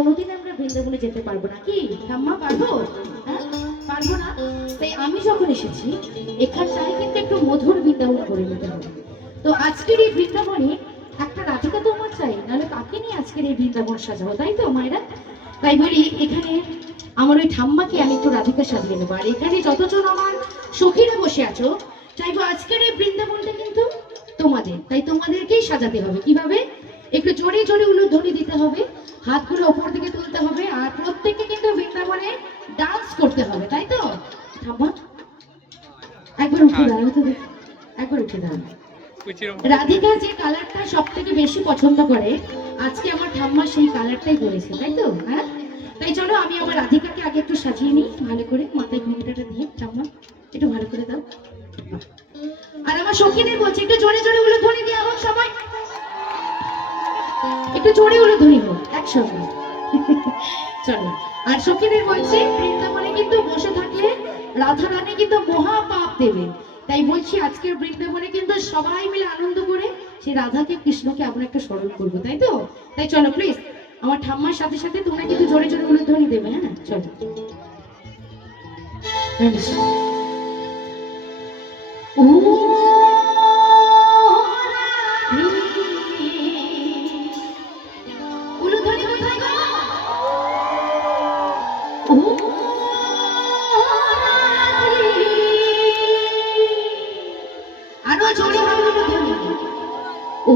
কোনোদিন আমরা বৃন্দাবনে যেতে পারবো না, কি ঠাম্মা পারবো? হ্যাঁ পারবো না। তাই আমি যখন এসেছি এখানটায় কিন্তু একটু মধুর বৃন্দাবন করে নিতে হবে। তো আজকের এই বৃন্দাবনে একটা রাধিকা তো আমার চাই, নাহলে কাকে নিয়ে আজকের এই বৃন্দাবন সাজাবো, তাই তো মায়েরা? তাই বলি এখানে আমার ওই ঠাম্মাকে আমি একটু রাধিকা সাজিয়ে নেবো। আর এখানে যতজন আমার সখীরা বসে আছো, চাইবো আজকের এই বৃন্দাবনটা কিন্তু তোমাদের, তাই তোমাদেরকেই সাজাতে হবে। কিভাবে? একটু জোরে জোরে উলুধ্বনি দিতে হবে, হাতগুলো ওপর দিকে তুলতে হবে, আর প্রত্যেককে কিন্তু বৃন্দাবনে ডান্স করতে হবে, তাই তো? ঠাম্মা একবার উঠে দাঁড়ানো তো, একবার উঠে দাঁড়ানো। রাধিকা যে কালারটা সব থেকে বেশি পছন্দ করে, আজকে আমার ঠাম্মা সেই কালারটাই করেছে, তাই তো? হ্যাঁ, তাই চলো আমি আমার রাধিকাকে আগে একটু সাজিয়ে নিই ভালো করে, মাথায় ঘুমটাটা দিয়ে। ঠাম্মা একটু ভালো করে দাও। আর আমার সখীদের বলছি একটু জোরে জোরে উলুধ্বনি দেওয়া হোক, সবাই একটু জোরে উলুধ্বনি হোক একসঙ্গে। চলো। আর সখীদের বলছি বৃন্দাবনে কিন্তু বসে থাকলে রাধা রানী কিন্তু মহা পাপ দেবে, তাই বলছি আজকের বৃন্দাবনে কিন্তু সবাই মিলে আনন্দ করে সেই রাধাকে কৃষ্ণকে আমরা একটু স্মরণ করবো, তাই তো? তাই চলো প্লিজ আমার ঠাম্মার সাথে সাথে তোমরা কিন্তু জোরে জোরে উলুধ্বনি দেবে। হ্যাঁ চলো। আরো জোরে উলুধ্বনি। ও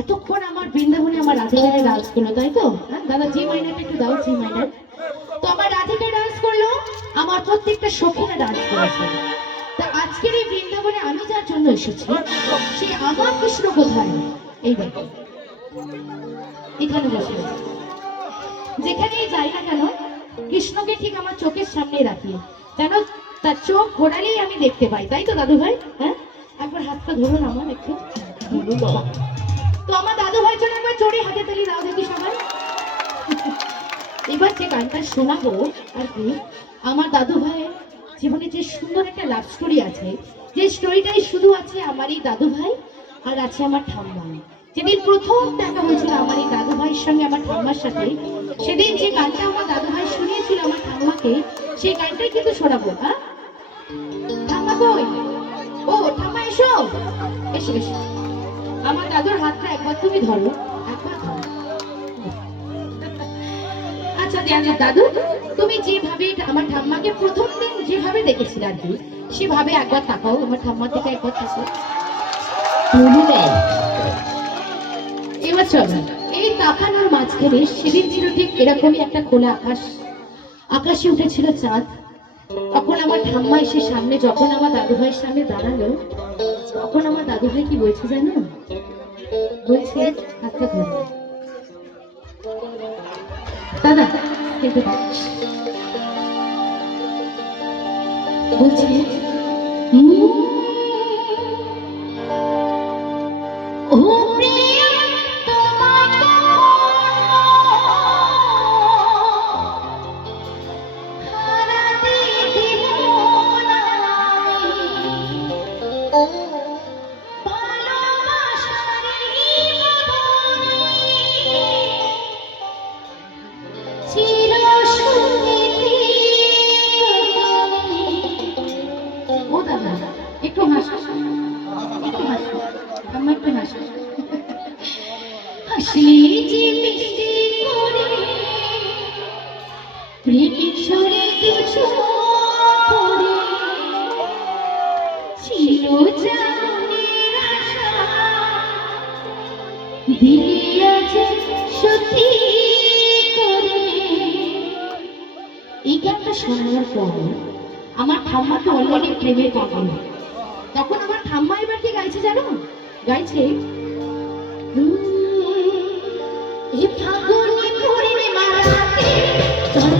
এতক্ষণ আমার বৃন্দাবনে আমার রাধিকারা ডান্স করলো, তাই তো? দাদা জি মাইনারটা একটু দাও, জি মাইনার। তো আমার রাধিকা ডান্স করলো, আমার প্রত্যেকটা সখীরা ডান্স করেছে। তা আজকের এই বৃন্দাবনে আমি যার জন্য এসেছি, সে আমার কৃষ্ণ কোথায়? এই দেখো এখানে বসে, যেখানেই যাই না কেন কৃষ্ণকে ঠিক আমার চোখের সামনে রাখি, যেন তার চোখ ঘোরালেই আমি দেখতে পাই, তাই তো দাদু ভাই? হ্যাঁ, একবার হাতটা ধরুন আমার একটু। তো আমার দাদু ভাইয়ের জন্য একবার জোরে হাতে তালি দাও দেখি সবাই। এবার যে গানটা শোনাবো আর কি, আমার দাদু ভাইয়ের জীবনে যে সুন্দর একটা লাভ স্টোরি আছে, যে স্টোরিটাই শুধু আছে আমার এই দাদু ভাই আর আছে আমার ঠাম্মা। যেদিন প্রথম দেখা হয়েছিল আমার এই দাদু ভাইয়ের সঙ্গে আমার ঠাম্মার সাথে, সেদিন যে গানটা আমার দাদু ভাই শুনিয়েছিল আমার ঠাম্মাকে, সেই গানটাই কিন্তু শোনাবো। হ্যাঁ, ঠাম্মা কই? ও ঠাম্মা এসো, এসো এসো। আমার দাদুর হাতটা একবার তুমি ধরো, একবার ধরো। আচ্ছা জানো দাদু, তুমি যেভাবে আমার ঠাম্মাকে প্রথম দিন যেভাবে দেখেছিলে আর কি, সেভাবে একবার তাকাও আমার ঠাম্মার দিকে, একবার তাকাও। এবার চলো, এই তাকানোর মাঝখানে সেদিন ছিল ঠিক এরকমই একটা খোলা আকাশ, আকাশে উঠেছিল চাঁদ। তখন আমার ঠাম্মা এসে সামনে যখন আমার দাদু ভাইয়ের সামনে দাঁড়ালো, তখন আমার দাদু ভাই কি বলছে জানো? বলছে হাতটা ধরো দাদা, কিন্তু বলছে ও প্রিয়া তোমাকে হারাতে দিব না আমি, ভালোবাসারই বাঁধনে চির সুখী। ও দাদা একটু হাসো, একটু হাসো, আমার একটু হাসো। হাসলে যে মিষ্টি করে প্রেমের সুরে দুচো করে ছিল জানের আশা, দিলে আজ সত্যি করে। এই গানটা শোনার পর আমার ঠাম্মা তো অলরেডি প্রেমের পাগল। তখন আমার ঠাম্মা এবার কি গাইছে জানো? গাইছে এ ফাগুনে পূর্ণিমা রাতে চল